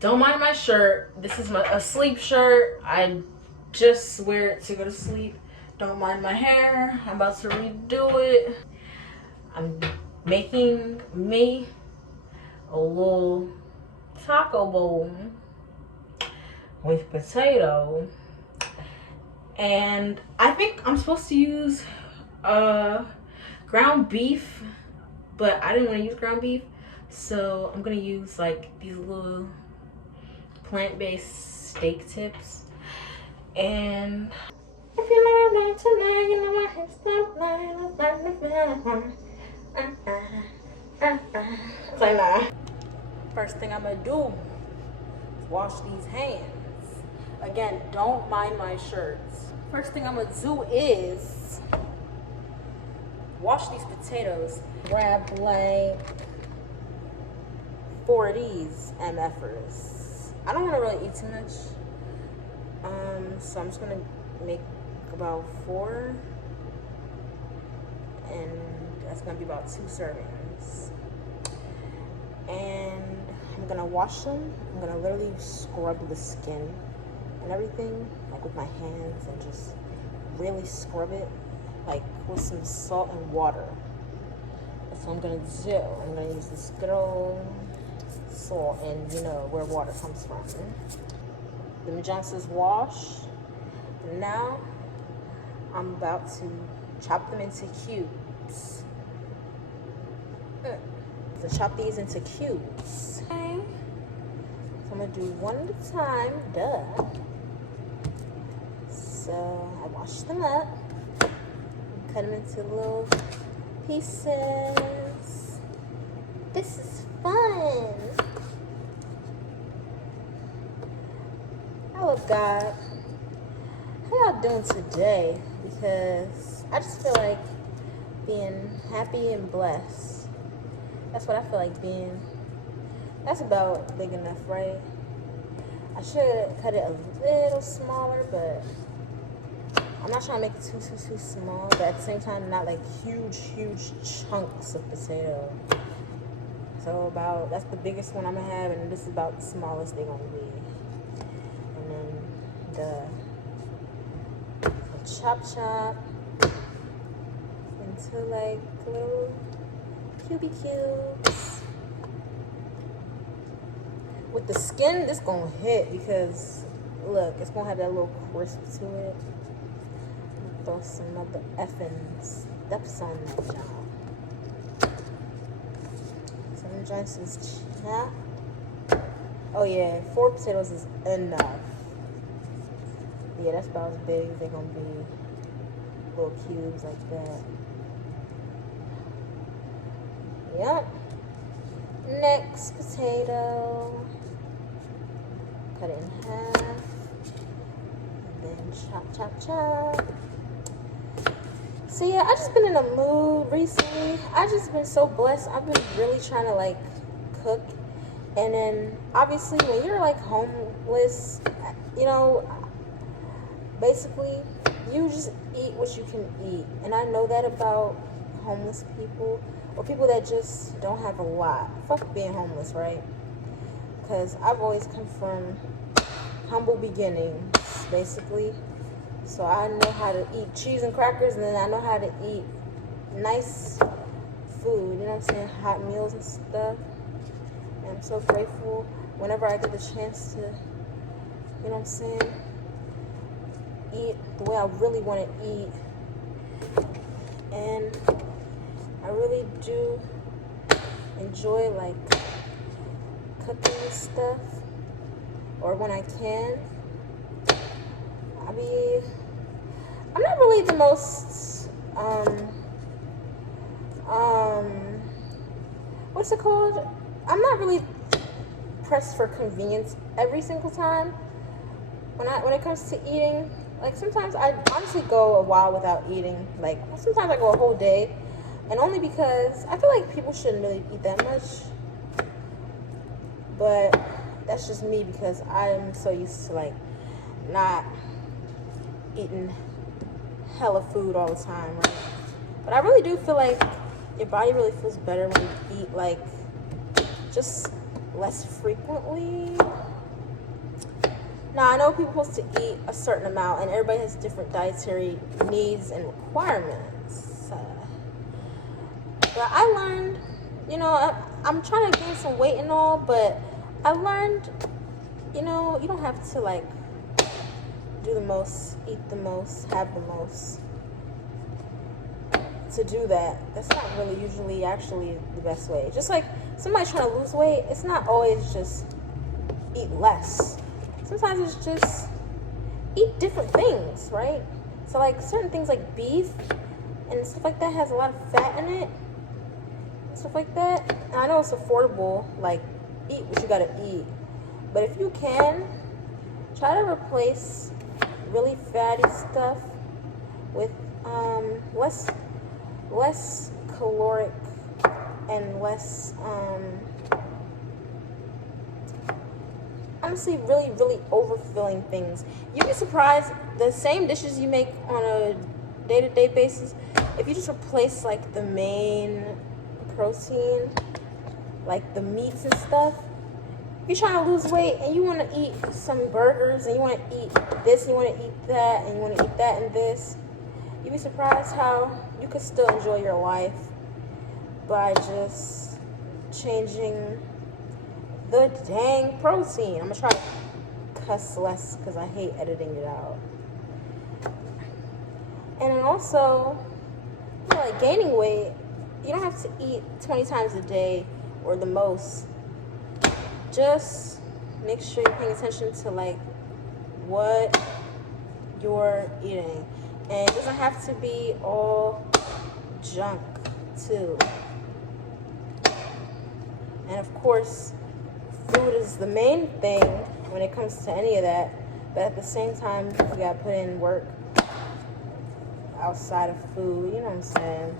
Don't mind my shirt. This is a sleep shirt. I just wear it to go to sleep. Don't mind my hair. I'm about to redo it. I'm making me a little taco bowl with potato. And I think I'm supposed to use ground beef, but I didn't want to use ground beef. So I'm gonna use like these little plant-based steak tips. And if you learn tonight, you know my hips stop lying. It's like, nah. First thing I'm gonna do is wash these hands. Again, don't mind my shirts. First thing I'm gonna do is wash these potatoes. Grab like 4 of these MFers. I don't want to really eat too much, so I'm just gonna make about 4, and that's gonna be about 2 servings. And I'm gonna wash them. I'm gonna literally scrub the skin and everything, like with my hands, and just really scrub it, like with some salt and water. That's what I'm gonna do. I'm gonna use this good old salt, and you know where water comes from. The junks is washed. Now I'm about to chop them into cubes. So chop these into cubes. Okay. So I'm gonna do one at a time. Duh. So I wash them up and cut them into little pieces. This is fun. Oh God, how y'all doing today? Because I just feel like being happy and blessed. That's what I feel like being. That's about big enough, right? I should cut it a little smaller, but I'm not trying to make it too small, but at the same time, not like huge chunks of potato. So that's the biggest one I'm gonna have, and this is about the smallest they're gonna be. And then the chop into like little cubes. With the skin, this gonna hit because look, it's gonna have that little crisp to it. Throw some other effing steps on that job. Some joints is chopped. Oh yeah, 4 potatoes is enough. Yeah, that's about as big as they're gonna be. Little cubes like that. Yep. Next potato. Cut it in half. And then chop. So yeah, I just been in a mood recently. I just been so blessed. I've been really trying to like cook. And then obviously when you're like homeless, you know, basically you just eat what you can eat. And I know that about homeless people or people that just don't have a lot. Fuck being homeless, right? Because I've always come from humble beginnings, basically. So I know how to eat cheese and crackers, and then I know how to eat nice food, you know what I'm saying, hot meals and stuff. And I'm so grateful whenever I get the chance to, you know what I'm saying, eat the way I really want to eat. And I really do enjoy like cooking and stuff, or when I can. I'm not really the most what's it called? I'm not really pressed for convenience every single time when it comes to eating. Like sometimes I honestly go a while without eating. Like sometimes I go a whole day, and only because I feel like people shouldn't really eat that much. But that's just me because I'm so used to like not eating hella food all the time, right? But I really do feel like your body really feels better when you eat like just less frequently. Now, I know people are supposed to eat a certain amount, and everybody has different dietary needs and requirements. But I learned, you know, I'm trying to gain some weight and all, but I learned, you know, you don't have to like do the most, eat the most, have the most to do that. That's not really usually actually the best way. Just like somebody trying to lose weight, it's not always just eat less. Sometimes it's just eat different things, right? So like certain things like beef and stuff like that has a lot of fat in it, stuff like that. And I know it's affordable, like eat what you gotta eat. But if you can, try to replace really fatty stuff with less caloric and less honestly really overfilling things. You'd be surprised, the same dishes you make on a day-to-day basis, if you just replace like the main protein, like the meats and stuff. If you're trying to lose weight and you want to eat some burgers and you want to eat this, and you want to eat that, and you want to eat that and this, you'd be surprised how you could still enjoy your life by just changing the dang protein. I'm gonna try to cuss less because I hate editing it out. And then also, you know, like gaining weight, you don't have to eat 20 times a day or the most. Just make sure you're paying attention to like what you're eating. And it doesn't have to be all junk too. And of course, food is the main thing when it comes to any of that. But at the same time, you gotta put in work outside of food, you know what I'm saying?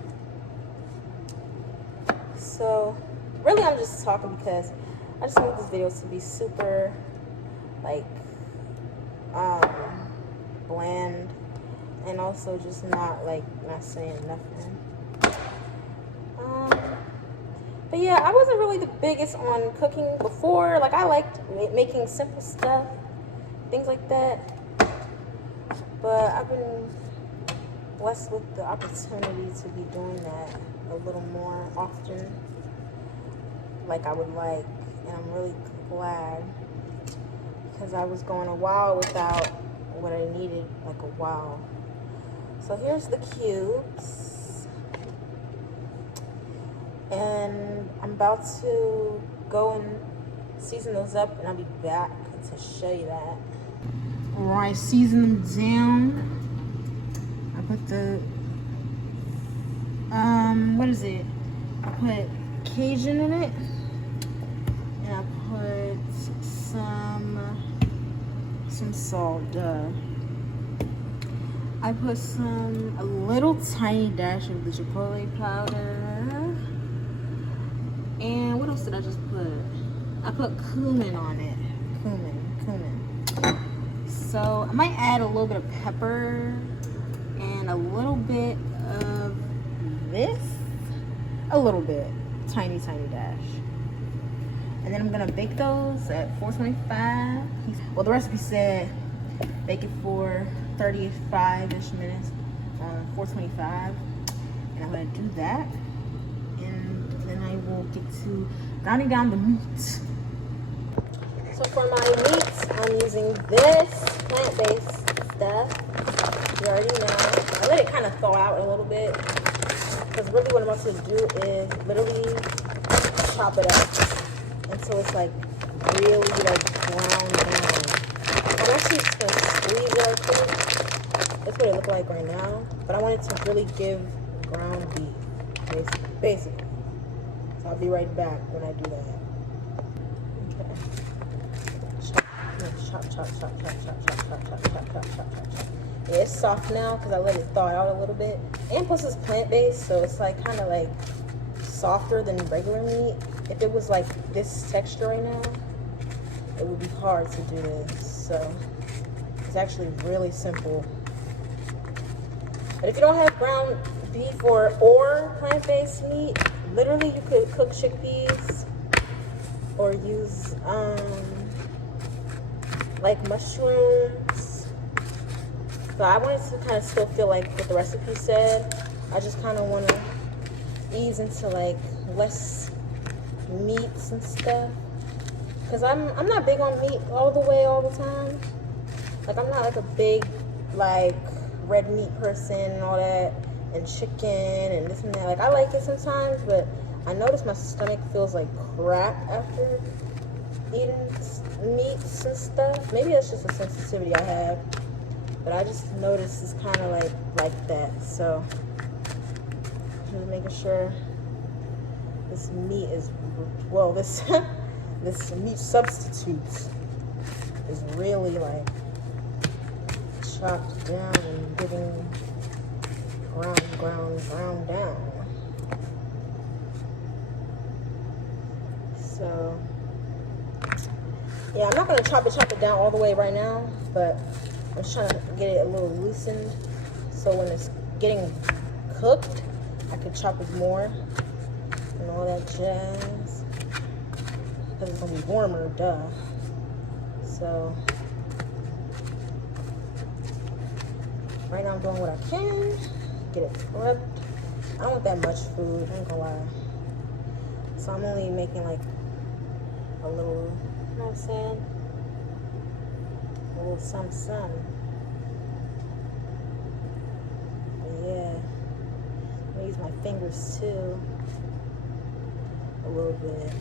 So really I'm just talking because I just want this video to be super like bland, and also just not saying nothing. But yeah, I wasn't really the biggest on cooking before. Like I liked making simple stuff, things like that. But I've been blessed with the opportunity to be doing that a little more often, like I would like. And I'm really glad, because I was going a while without what I needed, like a while. So here's the cubes, and I'm about to go and season those up, and I'll be back to show you that. Alright, season them down. I put the what is it? I put Cajun in it. I put some salt, I put a little tiny dash of the chipotle powder. And what else did I just put? I put cumin on it. Cumin. So I might add a little bit of pepper and a little bit of this. A little bit. Tiny dash. And then I'm gonna bake those at 425. Well, the recipe said bake it for 35-ish minutes on 425. And I'm gonna do that. And then I will get to grinding down the meat. So for my meat, I'm using this plant-based stuff. You already know. I let it kind of thaw out a little bit, because really what I'm about to do is literally chop it up until it's like really like ground down. I'm actually just gonna squeeze it, I think. That's what it looks like right now. But I want it to really give ground beef, basically. So I'll be right back when I do that. Chop. Yeah, it's soft now because I let it thaw out a little bit. And plus it's plant-based, so it's like kind of like softer than regular meat. If it was like this texture right now, it would be hard to do this. So it's actually really simple. But if you don't have ground beef or plant-based meat, literally you could cook chickpeas or use like mushrooms. But I wanted to kind of still feel like what the recipe said. I just kind of want to ease into like less meats and stuff. Cause I'm not big on meat all the time. Like I'm not like a big like red meat person and all that, and chicken and this and that. Like I like it sometimes, but I notice my stomach feels like crap after eating meats and stuff. Maybe that's just a sensitivity I have, but I just notice it's kind of like that. So just making sure this meat is this this meat substitute is really like chopped down and getting ground down. So yeah, I'm not gonna chop it down all the way right now, but I'm just trying to get it a little loosened so when it's getting cooked, I could chop it more and all that jazz. Because it's gonna be warmer, duh. So right now I'm doing what I can, get it prepped. I don't want that much food, I ain't gonna lie. So I'm only making like a little, you know what I'm saying? A little some. But yeah, I'm gonna use my fingers too, a little bit.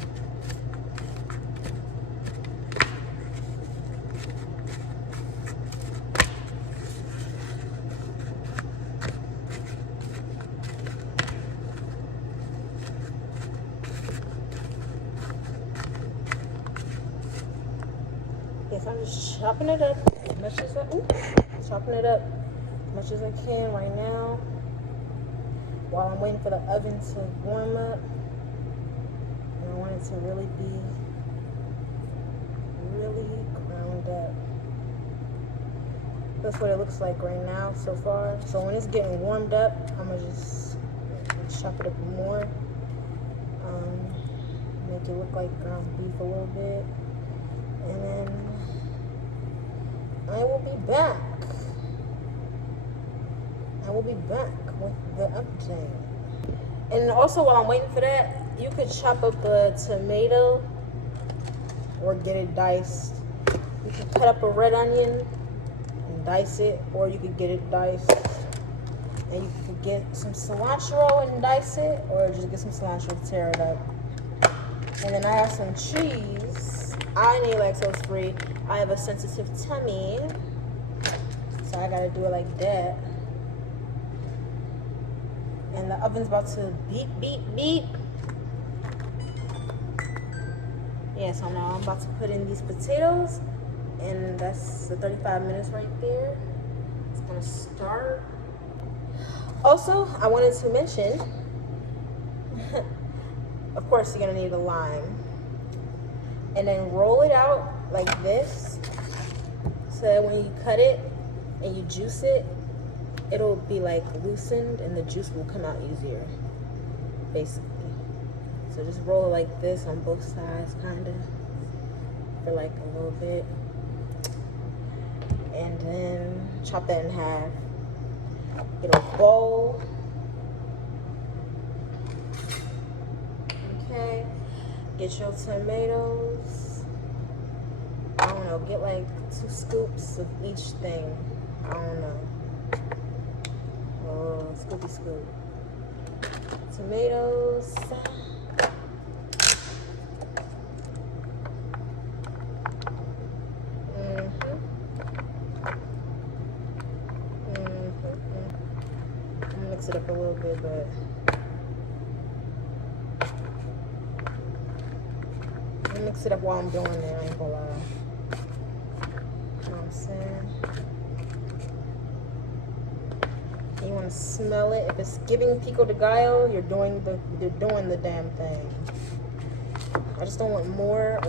Yes, I'm just chopping it up as much as I can right now while I'm waiting for the oven to warm up. And I want it to really be ground up. That's what it looks like right now so far. So when it's getting warmed up, I'm gonna just chop it up more. Make it look like ground beef a little bit. And then I will be back. With the update. And also while I'm waiting for that, you could chop up a tomato or get it diced. You could cut up a red onion and dice it, or you could get it diced. And you could get some cilantro and dice it, or just get some cilantro to tear it up. And then I have some cheese. I need lactose free. I have a sensitive tummy, so I gotta do it like that. And the oven's about to beep. Yeah, so now I'm about to put in these potatoes, and that's the 35 minutes right there. It's gonna start. Also, I wanted to mention, of course, you're gonna need a lime. And then roll it out like this, so that when you cut it and you juice it, it'll be like loosened and the juice will come out easier, basically. So just roll it like this on both sides, kind of, for like a little bit. And then chop that in half. Get a bowl. Okay. Get your tomatoes. I don't know, get like 2 scoops of each thing. I don't know. Oh, scoopy scoop. Tomatoes. I'm gonna mix it up a little bit, but mix it up while I'm doing it, I ain't gonna lie. You know what I'm saying? And you wanna smell it. If it's giving pico de gallo, you're doing the damn thing. I just don't want more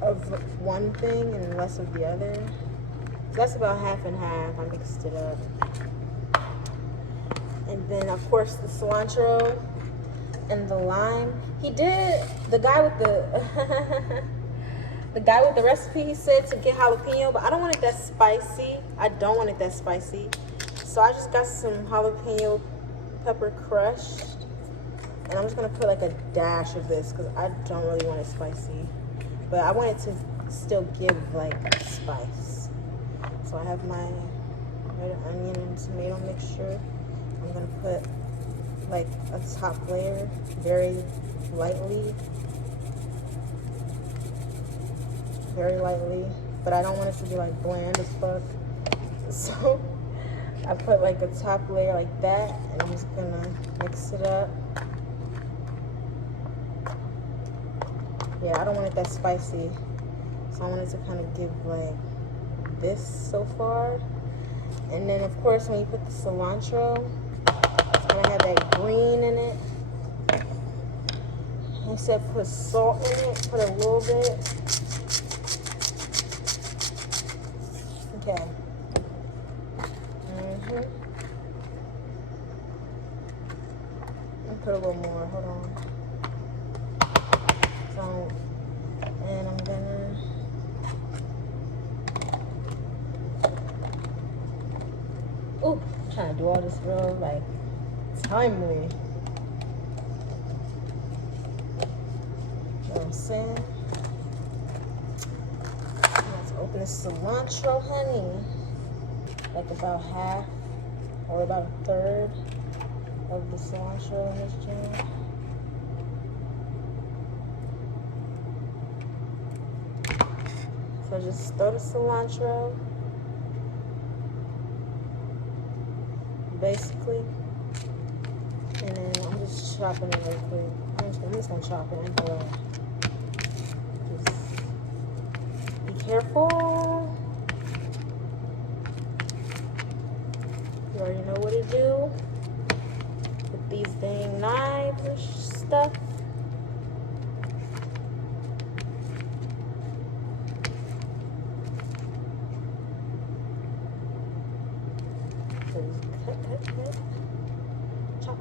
of one thing and less of the other. So that's about half and half. I mixed it up. And then of course the cilantro and the lime. The guy with The guy with the recipe, he said to get jalapeno, but I don't want it that spicy. I don't want it that spicy. So I just got some jalapeno pepper crushed. And I'm just gonna put like a dash of this because I don't really want it spicy. But I want it to still give like spice. So I have my red onion and tomato mixture. I'm gonna put like a top layer very lightly, but I don't want it to be like bland as fuck. So I put like a top layer like that, and I'm just gonna mix it up. Yeah, I don't want it that spicy, so I want it to kind of give like this so far. And then of course when you put the cilantro, it's gonna have that green in it. He said put salt in it, put a little bit. Okay. Let me put a little more, hold on. So, and I'm gonna I'm trying to do all this real like timely. You know what I'm saying? Let's open the cilantro, honey. Like about half or about a third of the cilantro in this jam. So just throw the cilantro, basically, and then I'm just chopping it real quick. I'm just gonna chop it and go. Just be careful. You already know what to do with these dang knives and stuff. Cut. Chop.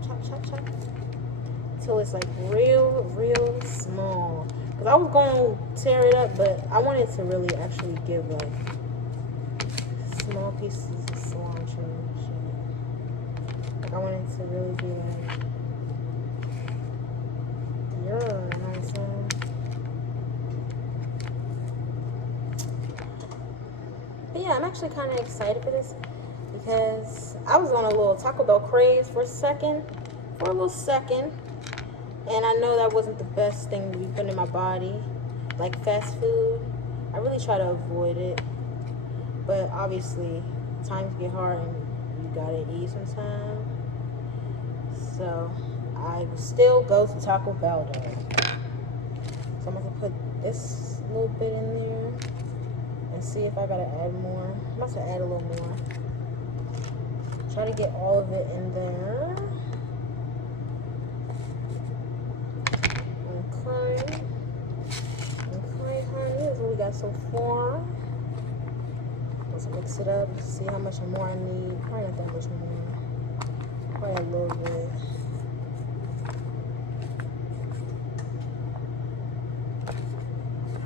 Until it's like real small. Because I was going to tear it up, but I wanted to really actually give like small pieces of cilantro and shit. Like I wanted to really be like, yeah, you know what I'm saying? But yeah, I'm actually kind of excited for this. Because I was on a little Taco Bell craze for a little second, and I know that wasn't the best thing to be putting in my body, like fast food. I really try to avoid it, but obviously times get hard and you gotta eat sometime. So I will still go to Taco Bell though. So I'm gonna put this little bit in there and see if I gotta add more. I'm about to add a little more. Try to get all of it in there. Okay, honey, this is what we got so far. Let's mix it up, see how much more I need. Probably not that much more. Probably a little bit.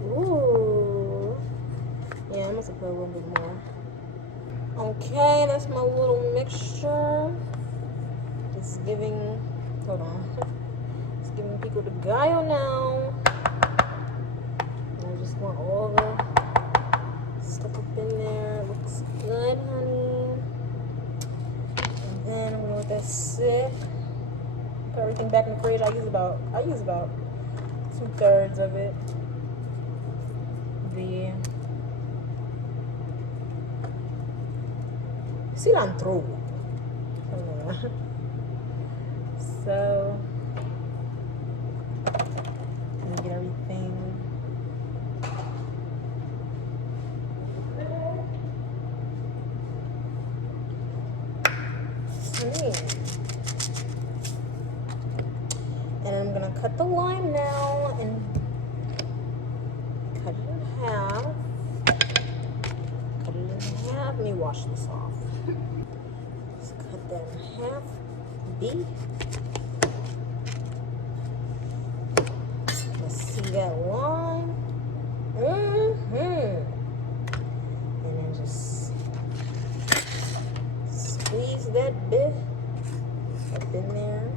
Ooh. Yeah, I must have put a little bit more. Okay, that's my little mixture. It's giving, hold on. It's giving pico de gallo now. And I just want all the stuff up in there. It looks good, honey. And then I'm gonna let that sit. Put everything back in the fridge. I use about 2/3 of it. Cilantro. So, let me get everything. And I'm gonna cut the lime now and cut it in half. Let me wash this off. Let's cut that in half. B. Let's see that lime. bit up in there.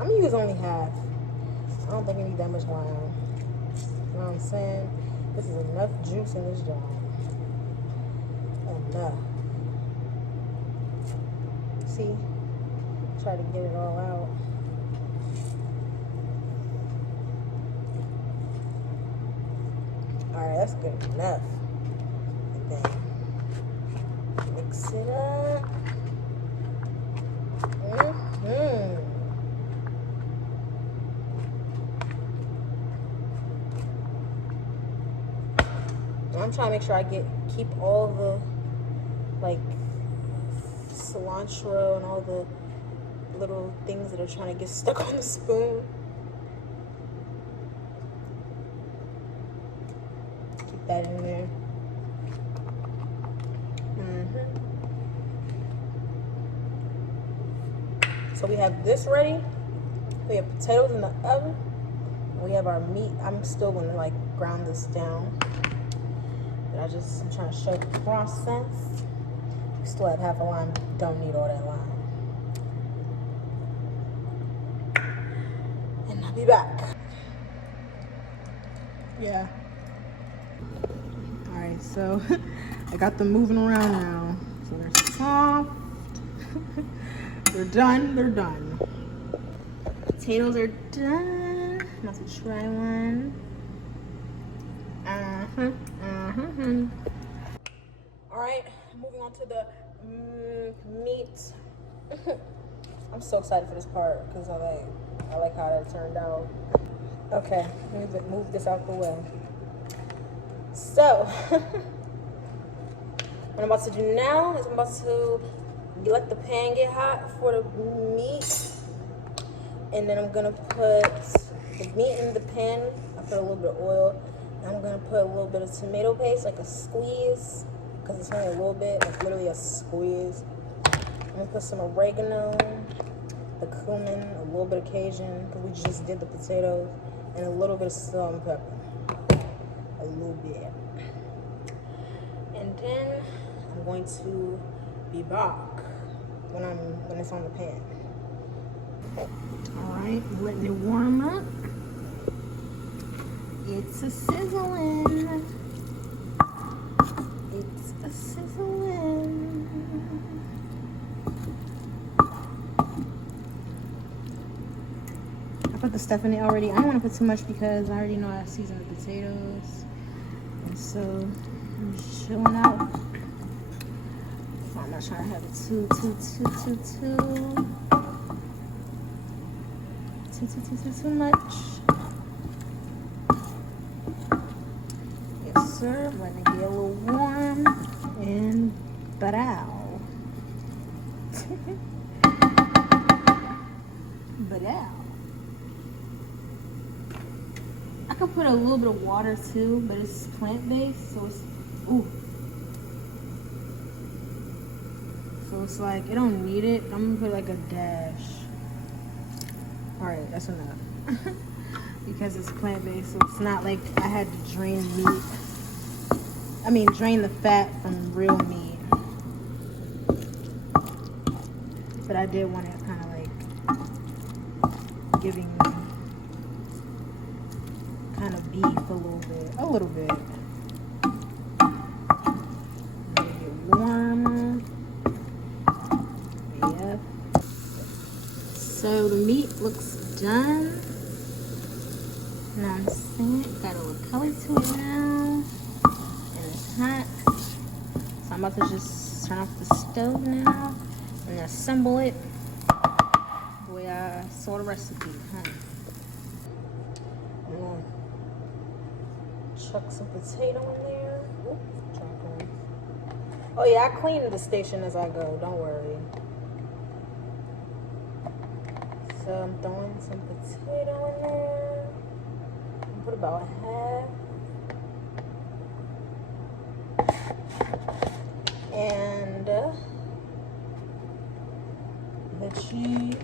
I'm gonna use only half. I don't think I need that much lime. You know what I'm saying? This is enough juice in this jar. Enough. See? Try to get it all out. Alright, that's good enough. And then mix it up. I'm trying to make sure I keep all the like cilantro and all the little things that are trying to get stuck on the spoon. Keep that in there. So we have this ready. We have potatoes in the oven. We have our meat. I'm still gonna like ground this down. But I'm trying to show the process. We still have half a lime. Don't need all that lime. And I'll be back. Yeah. All right, so I got them moving around now. So they're soft. They're done. They're done. Potatoes are done. I'm about to try one. All right, moving on to the meat. I'm so excited for this part because I like how that turned out. Okay, move this out the way. So, what I'm about to do now is I'm about to let the pan get hot for the meat, and then I'm gonna put the meat in the pan. I put a little bit of oil. And I'm gonna put a little bit of tomato paste, like a squeeze, because it's only a little bit, like literally a squeeze. I'm gonna put some oregano, the cumin, a little bit of Cajun, because we just did the potatoes, and a little bit of salt and pepper. A little bit. And then I'm going to be back when it's on the pan. All right, letting it warm up. It's a sizzling. It's a sizzling. I put the stuff in it already. I don't want to put too much because I already know I seasoned the potatoes. And so I'm just chilling out. So I'm not trying to have it too much. Yes, sir. Letting it get a little warm and badow. Badow. I could put a little bit of water too, but it's plant-based, so it's So it's like, it don't need it. I'm gonna put like a dash. Alright, that's enough. Because it's plant-based, so it's not like I had to drain meat. I mean, drain the fat from real meat. But I did want it kind of like giving me kind of beef a little bit. A little bit. Let it get warm. Yep. So the meat looks done. Now I'm saying, got a little color to it now. And it's hot. So I'm about to just turn off the stove now and assemble it the way I saw the recipe. I'm gonna chuck some potato in there. Ooh, chocolate. Oh yeah, I cleaned the station as I go, don't worry. So I'm throwing some potato in there. Put about half. And the cheese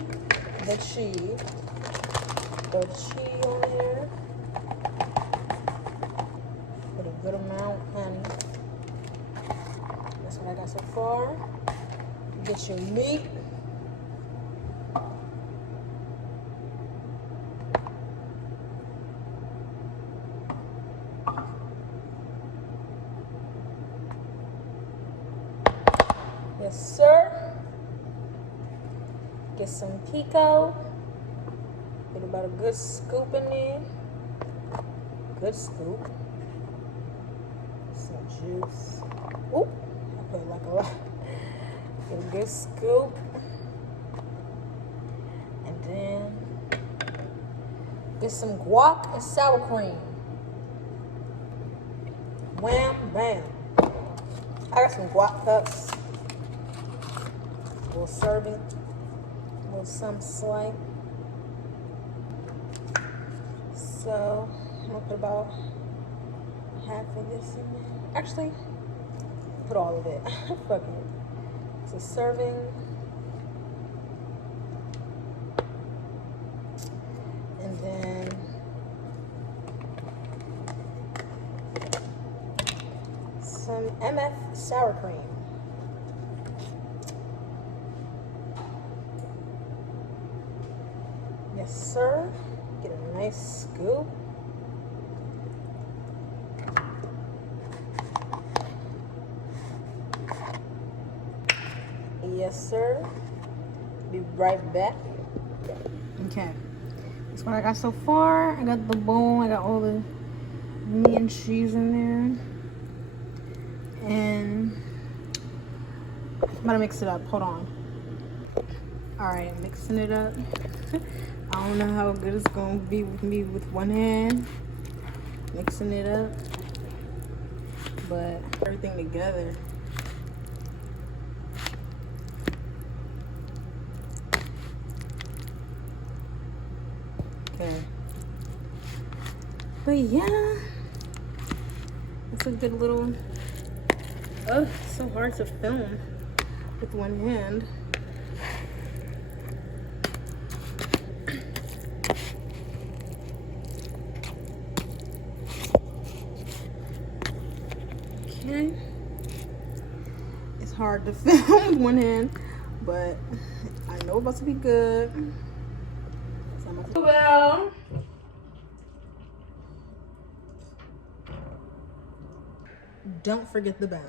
on there. got so far. Get your meat. Yes, sir. Get some pico. Get about a good scoop in there. Good scoop. Some juice. Oop, I put like a lot. Get a good scoop. And then get some guac and sour cream. Wham, bam. I got some guac cups. A little serving. A little some slight. So I'm gonna put about half of this in there. Actually, put all of it. Fuck it. It's a serving. And then some MF sour cream. Yes, sir. Get a nice scoop. Yes, sir. Be right back. Okay. That's what I got so far. I got the bowl. I got all the meat and cheese in there. And I'm gonna mix it up. Hold on. Alright, mixing it up. I don't know how good it's gonna be with me with one hand. Mixing it up. But everything together. Okay. But yeah, it's a good little. Oh, it's so hard to film with one hand. Okay. It's hard to film with one hand, but I know it's about to be good. So I'm about to... Well, don't forget the bev.